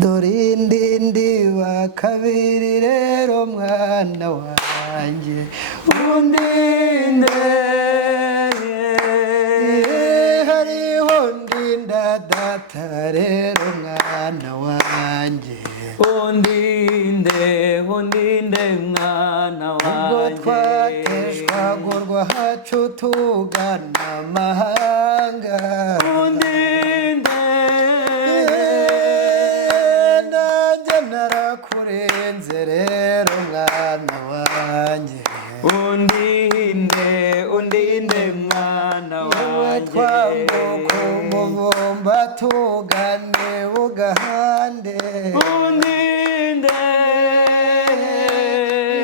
dorindindi wa kabiri rero mwana wanjye undinde hariho ndinda data rero mwana wanjye undinde mwana wanjye ubwo twateshwagurwa hacu tugana amahanga undinde nanjye narakurenze rero mwana wanjye undinde mwana wanjye twambuka umuvumba tugane Bugahande undinde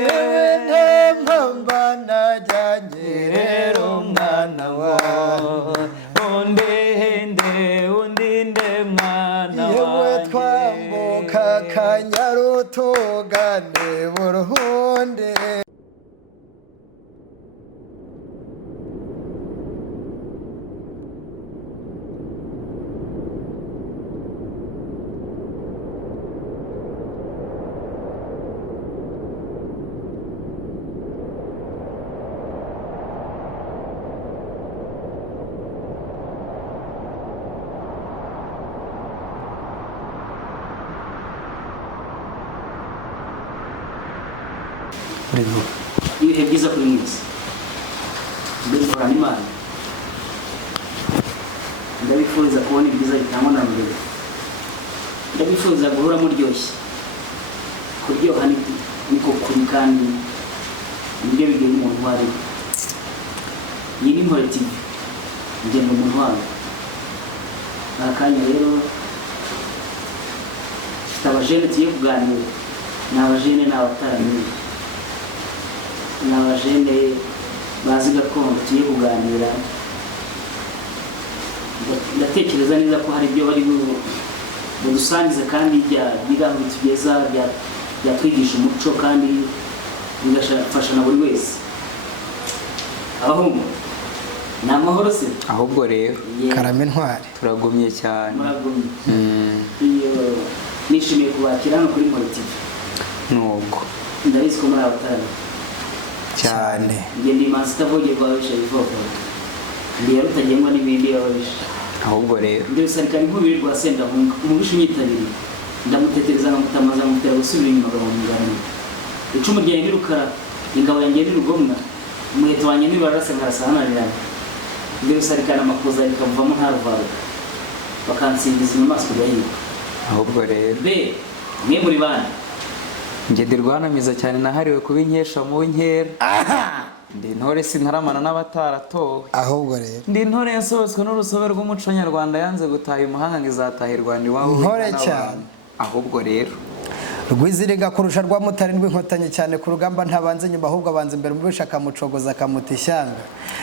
yewe nta mpamba najyanye rero mwana wanjye undinde mwana yewe wanjye twambuka Akanyaru tugane Burundi ibihe byiza kuri mwese mbere duhorana Imana ndabifuriza kubona ibyiza bitangwa na mbere ndabifuriza guhora muryoshye kuryoha niko kuri kandi nibyo bigira umuntu wari iyi ni Mpore TV ngenda umuntu wawe akanya rero mfite abajene tugiye kuganira ni abajene n'abataramiye ni abajene bazi gakondo tugiye kuganira ndatekereza neza ko hari ibyo bari budusangize kandi biri aho bitugeza byatwigisha umuco kandi bigafasha na buri wese abahungu ni amahoro se ahubwo rero Karame Ntwari turagumye cyane muragumye nishimiye kubakira hano kuri Mpore TV nuko ndabizi ko muri abataramiye cyane njye ndi Imanzi itavogerwa ababisha bivovo ndi yarutagengwa n'ibindi y'ababisha ahubwo rero ndi rusarikana inkubiri rwa Sendahunga umubisha unyitabiriye ndamutetereza nkamutamaza nkamutera gusubira inyuma agamuganira icumu ryanjye n'irukara ingabo yanjye n'irugomwa umuheto wanjye n'ibararase nkarasa hanarirana ndi rusarikana amakuza rikavamo ntaruvaruka bakansingiza inyamaswa igahiga ahubwo rero be mwe muri bane njye ndi rwanamiza cyane nahariwe kuba inkesha mu nkera ndi intore sintaramana n'abataratowe ahubwo rero ndi intore yasohotswe n'urusobe rw'umuco nyarwanda yanze gutaha imahanga ngo izataha i Rwanda iwabo Ntore cyane ahubwo rero Rwiziriga kurusha rwa Mutari rw'inkotanyi cyane ku rugamba ntabanze nyuma ahubwo abanza imbere umubisha akamucogoza akamuta ishyanga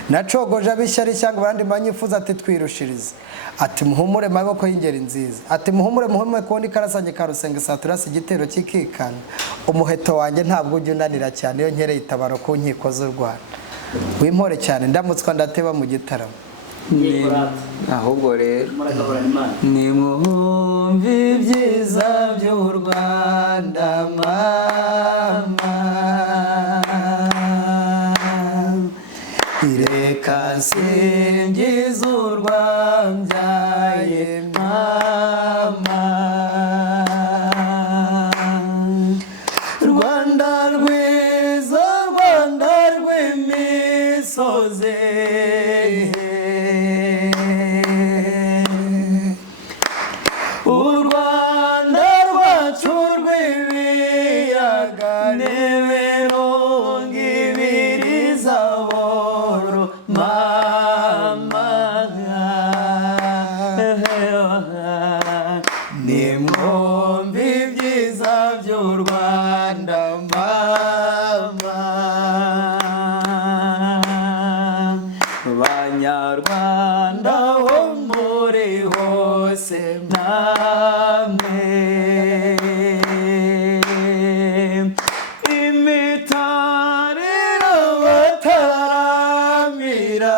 nacogoje abishyari ishyanga abandi banyifuza ati twirushirize ati muhumure maboko y'ingeri nziza ati muhumure kubona ikarasanye karusenga saturasi igitero cy'ikikana umuheto wanjye ntabwo ujya unanira cyane iyo nkereye itabaro ku nkiko z'u Rwanda w'impore cyane ndamutswa ndateba mu gitaramo ahubwo rero muragahorana Imana nimwumve ibyiza by'u Rwanda mama ireka nsingiza urwambyaye mama Rwanda rwiza Rwanda rw'imisozi u Rwanda rwacu rw'ibiyaga n'ibirunga ibiri zaboro mama nimwumve ibyiza by'u Rwanda mama Banyarwanda ho muri hose namwe imitarira bataramira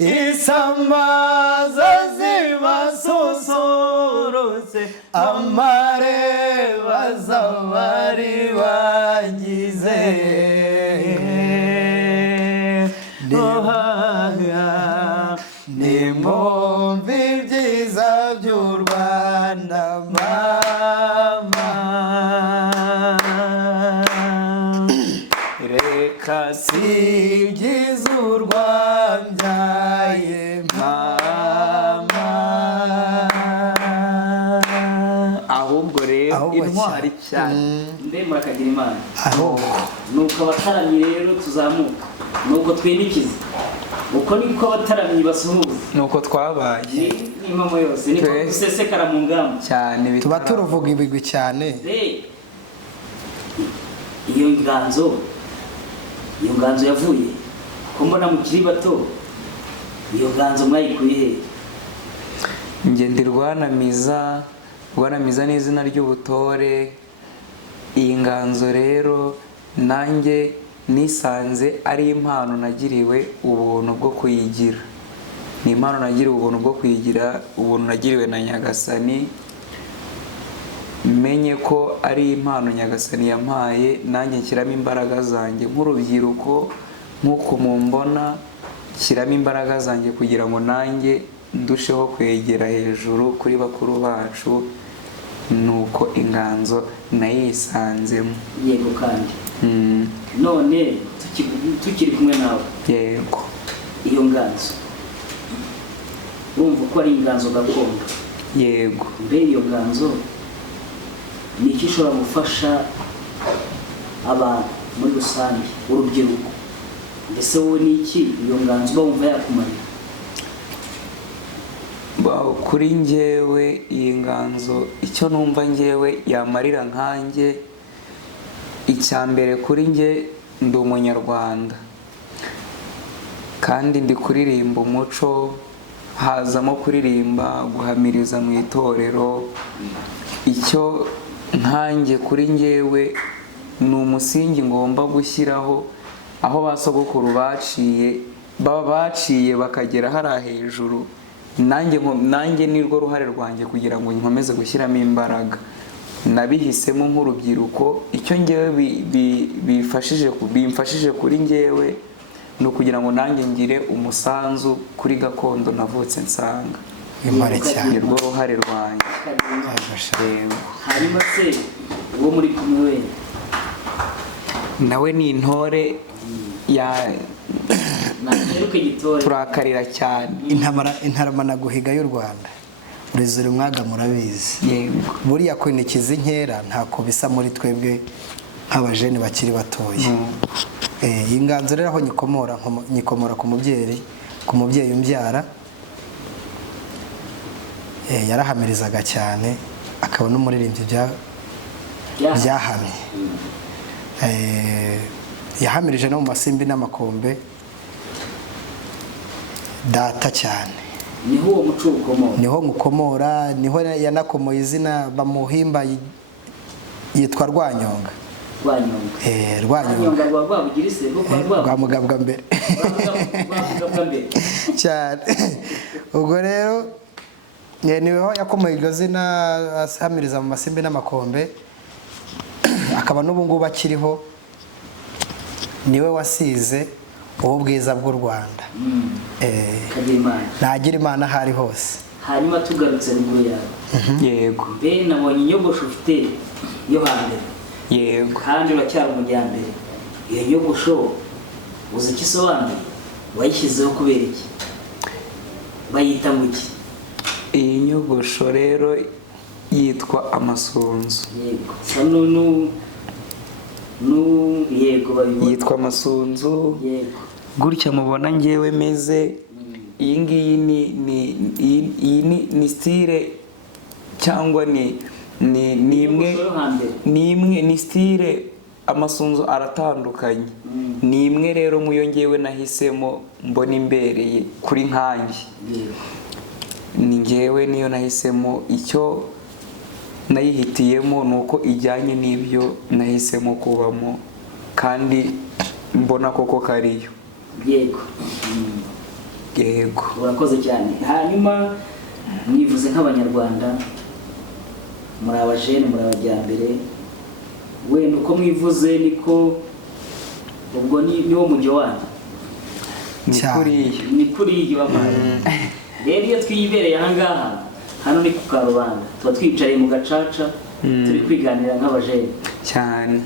isama amazi azibasusurutse amareba z'abari bagize nimwumve ibyiza by'u Rwanda mama reka singize urwambyaye mama ahubwo rero intwari cyane mbe murakagira imana ahubwo nuko abataramyi rero tuzamuka nuko twinikiza uko niko abataramyi basuhuza nuko twabaye ni impamo yose niko dusesekara mu ngamba cyane tuba turuvuga ibigwi cyane iyo nganzo yavuye ko mbona mukiri bato iyo nganzo mwayikuye he njye ndi Rwanamiza ni izina ry'ubutore iyi nganzo rero nanjye nisanze ari impano nagiriwe ubuntu bwo kuyigira ni impano nagiriwe ubuntu bwo kuyigira ubuntu nagiriwe na Nyagasani menye ko ari impano Nyagasani yampaye nanjye nshyiramo imbaraga zanjye nk'urubyiruko nk'uko mumbona nshyiramo imbaraga zanjye kugira ngo nanjye ndusheho kwegera hejuru kuri bakuru bacu nuko inganzo nayisanzemo yego kandi none tukiri kumwe nawe yego iyo nganzo urumva ko ari inganzo gakondo yego mbe iyo nganzo ni iki ishobora gufasha abantu muri rusange urubyiruko mbese wowe ni iki iyo nganzo uba wumva yakumarira kuri njyewe iyi nganzo icyo numva njyewe yamarira nkanjye icya mbere kuri njye ndi umunyarwanda kandi ndi kuririmba umuco hazamo kuririmba guhamiriza mu itorero icyo nkanjye kuri njyewe ni umusingi ngomba gushyiraho aho ba sogokuru baciye bakagera hariya hejuru nanjye nirwo ruhare rwanjye kugira ngo nkomeze gushyiramo imbaraga nabihisemo nk'urubyiruko icyo njyewe bimfashije kuri njyewe ni ukugira ngo nanjye ngire umusanzu kuri gakondo navutse nsanga nirwo ruhare rwanjye hanyuma se uwo muri kumwe we nawe ni intore turakarira cyane intaramana guhiga y'u Rwanda urezera umwaga murabizi buriya kwinikiza inkera ntako bisa muri twebwe nk'abajene bakiri batoya iyi nganzo rero aho nyikomora ku mubyeyi umbyara yarahamirizaga cyane akaba n'umuririmbyi byahamye yahamirije no mu masimbi n'amakombe data cyane niho uwo muco ukomora niho mukomora niho yanakomoye izina bamuhimba yitwa Rwanyonga Rwanyonga rwa mugabwa mbere cyane ubwo rero niho yakomoye iryo zina ahamiriza mu masimbi n'amakombe akaba n'ubu ngubu akiriho niwe wasize ubu bwiza bw'u Rwanda ntagira imana aho ari hose hanyuma tugarutse ruguru yawe yego mbe nabonye inyogosho ufite yo hambere yego kandi uracyari umujyambere iyo nyogosho uzi icyo isobanuye wayishyizeho kubera iki bayita ngo iki iyi nyogosho rero yitwa amasunzu yego yitwa amasunzu gutya mubona njyewe meze iyi ngiyi ni style cyangwa ni style amasunzu aratandukanye ni imwe rero muyo njyewe nahisemo mbona imbereye kuri nkanjye ni njyewe niyo nahisemo icyo nayihitiyemo nuko ijyanye n'ibyo nahisemo kubamo kandi mbona koko kariyo yego yego urakoze cyane. Hanyuma mwivuze nk'abanyarwanda, muri abajene, muri abajyambere, wenda uko mwivuze niko ubwo niwo mujyo wanyu, ni kuriya babaye. Rero iyo twiyibereye ahangaha, hano ni ku Karubanda, tuba twicariye mu gacaca turi kwiganira nk'abajene cyane.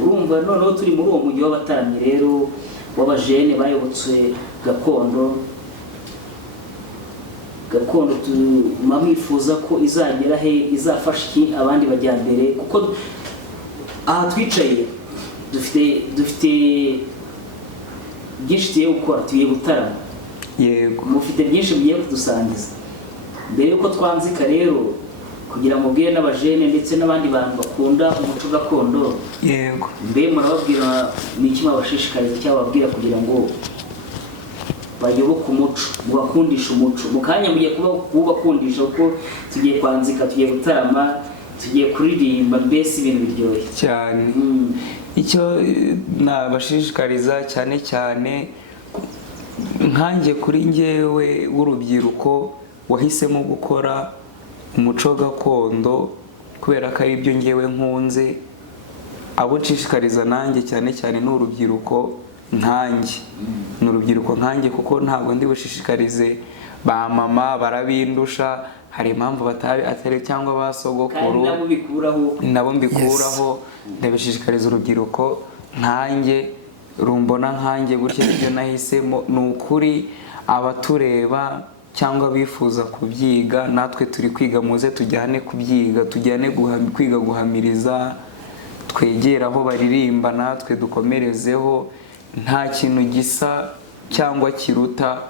Urumva noneho turi muri uwo mujyi w'abataramyi rero w'abajene bayobotse gakondo tuma mwifuza ko izagera he, izafasha iki abandi bajyambere, kuko aha twicaye dufite byinshi tugiye gukora, tugiye gutarama. Yego, mufite byinshi mugiye kudusangiza. Mbere yuko twanzika rero, kugira ngo mubwire n'abajene ndetse n'abandi bantu bakunda umuco gakondo, yego, mbe murababwira ni iki mwabashishikariza cyangwa babwira kugira ngo bayoboke umuco, mubakundisha umuco. Mu kanya mugiye kubakundisha kuko tugiye kwanzika, tugiye gutarama, tugiye kuririmba, mbese ibintu biryoshye cyane. Icyo nabashishikariza cyane cyane nkanjye kuri njyewe w'urubyiruko wahisemo gukora umuco gakondo kubera ko ari byo njyewe nkunze, abo nshishikariza nanjye cyane cyane n'urubyiruko nkanjye, n'urubyiruko nkanjye, kuko ntabwo ndi bushishikarize ba mama barabindusha, hari impamvu atari cyangwa ba sogokuru nabo mbikuraho. Ndabishishikariza urubyiruko nkanjye rumbona nkanjye gutya ibyo nahisemo. Ni ukuri abatureba cyangwa bifuza kubyiga, natwe turi kwiga, muze tujyane kubyiga, tujyane kwiga guhamiriza, twegera aho baririmba natwe dukomerezeho. Nta kintu gisa cyangwa kiruta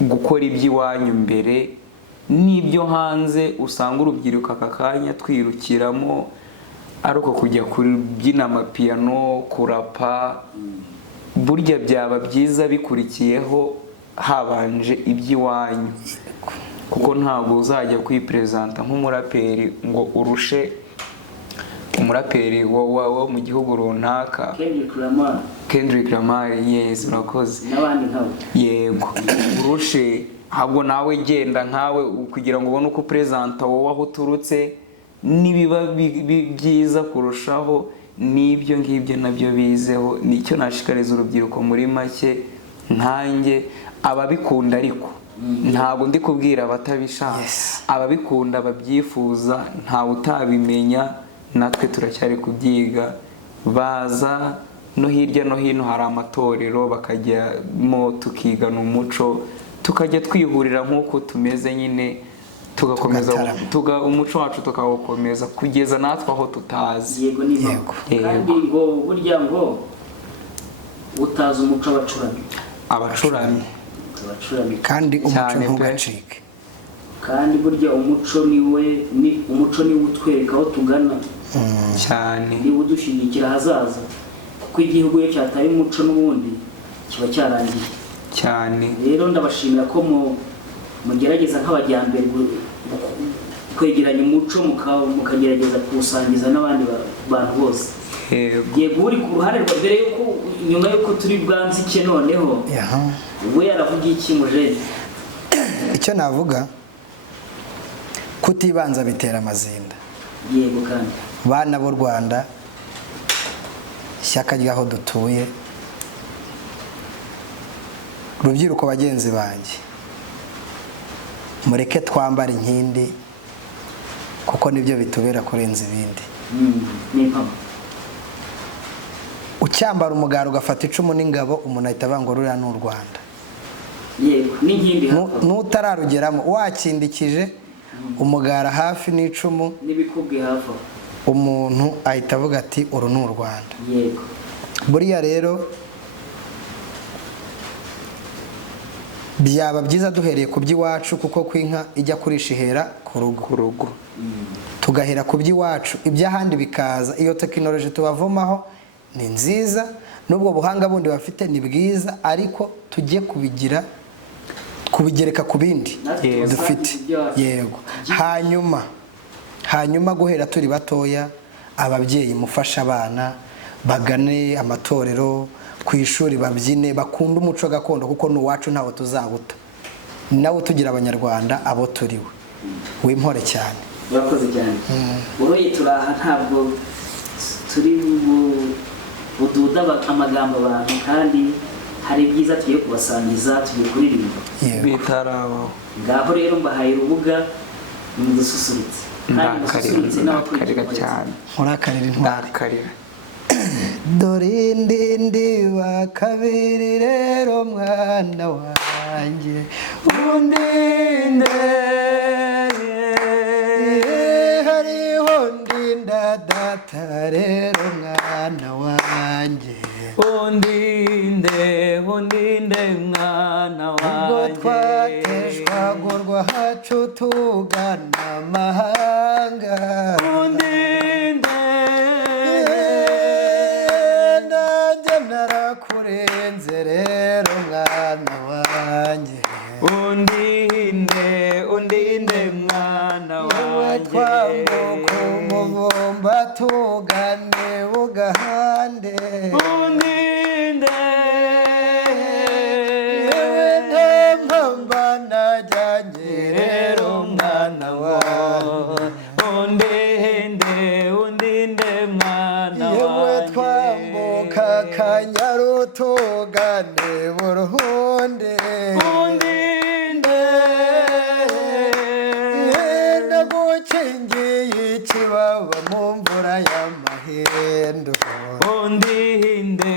gukora iby'iwanyu mbere n'ibyo hanze usanga urubyiruko aka kanya twirukiramo, ari uko kujya kubyina amapiyano, kurapa. Burya byaba byiza bikurikiyeho habanje iby'iwanyu, kuko ntabwo uzajya kwipresenta nk'umuraperi ngo urushe umuraperi wo mu gihugu runaka. Kendrick Lamar, yes, urakoze. N'abandi nkabo. Yego, urushe ahubwo nawe genda nkawe kugira ngo ubone uko presenta wowe aho uturutse, nibiba byiza kurushaho n'ibyo ngibyo nabyo bizeho. Nicyo nashikariza urubyiruko muri make nkanjye, ababikunda ariko ntabwo ndi kubwira abatabishaka. Ababikunda babyifuza ntawe utabimenya, natwe turacyari kubyiga. Baza no hirya no hino hari amatorero bakajyamo tukigana umuco, tukajya twihurira nk'uko tumeze nyine, tugakomeza umuco wacu tukawukomeza kugeza natwe aho tutazi. Yego, ni yego. Kandi ngo burya ngo utazi umuco abacuramye kandi umuco ntugacike. Kandi burya umuco niwe utwereka aho tugana cyane, niwe udushyigikira ahazaza, kuko igihugu iyo cyataye umuco n'ubundi kiba cyarangiye cyane. Rero ndabashimira ko mugerageza nk'abajyambere kwegeranya umuco mukagerageza kuwusangiza n'abandi bantu bose. Yego, uri ku ruhande rwa mbere yuko nyuma yuko turi bwanzike noneho we yaravuga iki mujene? Icyo navuga, kutibanza bitera amazinda. Yego, kandi bana b'u Rwanda, ishyaka ry'aho dutuye, rubyiruko bagenzi banjye, mureke twambara inkindi kuko nibyo bitubera kurenza ibindi. Ucyambara umugara ugafata icumu n'ingabo, umuntu ahita avanga ruriya n'u Rwanda. Yego, n'inkindi n'utararugeramo wakindikije umugara hafi n'icumu n'ibikubwe hafi, umuntu ahita avuga ati uru ni u Rwanda. Yego, buriya rero byaba byiza duhereye ku by'iwacu, kuko kw'inka ijya kurisha ihera ku rugo. Tugahera ku by'iwacu, iby'ahandi bikaza. Iyo tekinoloji tubavomaho ni nziza, n'ubwo buhanga bundi bafite ni bwiza, ariko tujye kubigereka ku bindi dufite. Yego, hanyuma guhera turi batoya, ababyeyi mufasha abana bagane amatorero, ku ishuri babyine bakunda umuco gakondo kuko n'uwacu ntawo tuzawuta nawe tugira abanyarwanda abo turiwe w'impore cyane. urakoze cyane. uroye turaha ntabwo turi bududa amagambo abantu kandi hari byiza tugiye kubasangiza tugiye kuririmba bitaraba. ngaho rero mbahaye urubuga mudususurutse kandi mususurutse ndakarira cyane murakarira intwari ndakarira. dore ndindi wa kabiri rero mwana wanjye undinde hariho ndinda data rero mwana wanjye undinde mwana wanjye ubwo twateshwagurwa hacu tugana amahanga undinde nanjye narakurenze rero mwana wanjye undinde mwana yewe wanjye twambuka umuvumba tugane Bugahande undinde yewe nta mpamba najyanye rero mwana wanjye undinde mwana yewe wanjye twambuka Akanyaru tugane Burundi undinde nagukingiye ikibaba mu mvura y'amahendo undinde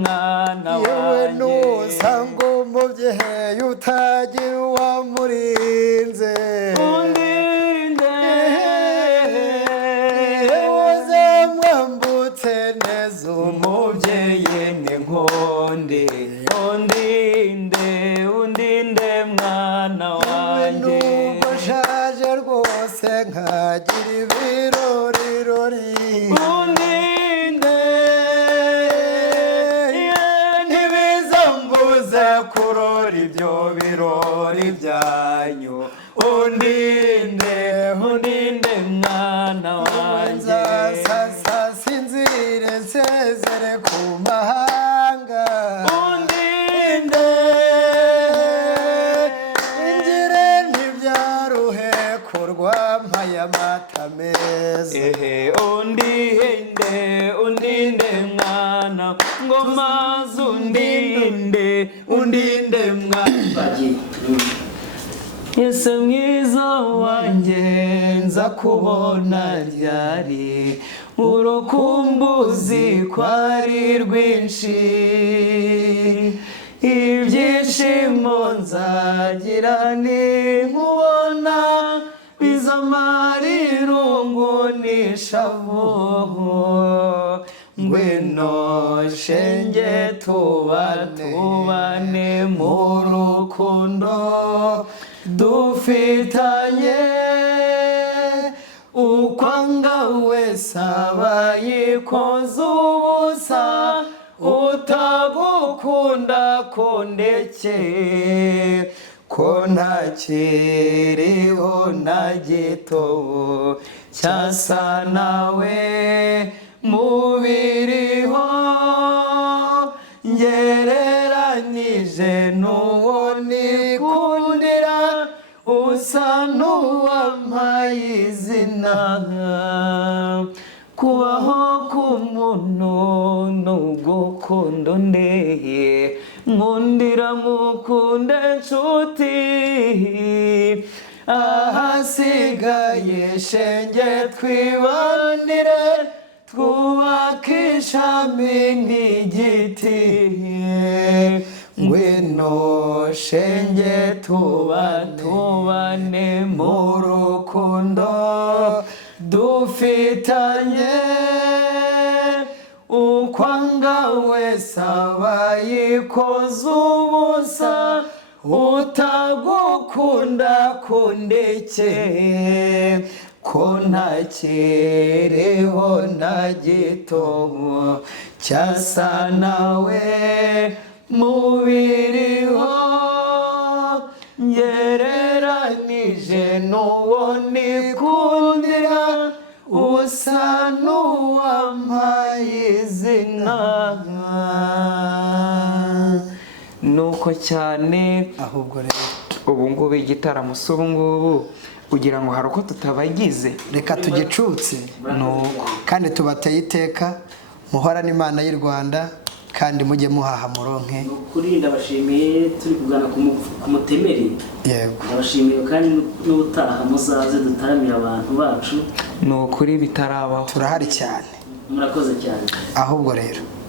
mwana yewe wanjye nusanga umubyeyi utagira uwamurinze undinde yewe uzamwambutse neza umubyeyi n'inkonde undinde mwana wanjye nubwo nshaje rwose nkagira ibirorirori undinde ntibizambuze kurora ibyo birori byanyu undinde mwana wanjye nzasasa sinzire nsezere ku mahanga undinde ingire ntibyaruhe kurwa mpaye amata meza undinde mwana ngo maze undinde mwana bagiye Yesu mwiza wanjye nza kubona ryari urukumbuzi kwari rwinshi ibyishimo nzagira ninkubona bizamara irungu n'ishavu ngwino shenge tubane mu rukundo dufitanye ukwanga wese aba yikoze ubusa utagukunda kondeke ko ntakiriho na gito cyasa nawe mubiriho ngereranije n'uwo nikundira usa n'uwampaye izina kubaho k'umuntu n'ugukundo ndeye nkundira mukunde nshuti ahasigaye shenge twibanire twubake ishami nk'igiti ngwino shenge tubane mu rukundo dufitanye ukwanga wese aba yikoze ubusa utagukunda kundeke ko ntakiriho na gito cyasa nawe mubiriho ngereranije n'uwo nikundira usa n'uwampaye izina nuko cyane. ahubwo rero Ubu ngubu igitaramo si ubu ngubu kugira ngo hari uko tutabagize. reka tugicutse Nuko kandi tubateye iteka muhorane Imana y'u Rwanda kandi mujye muhaha muronke. Ni ukuri ndabashimiye, turi kugana ku mutemeri. Yego, Ndabashimiye kandi n'ubutaha muzaze dutaramira abantu bacu. ni ukuri bitarabaho. turahari cyane. Murakoze cyane. Ahubwo rero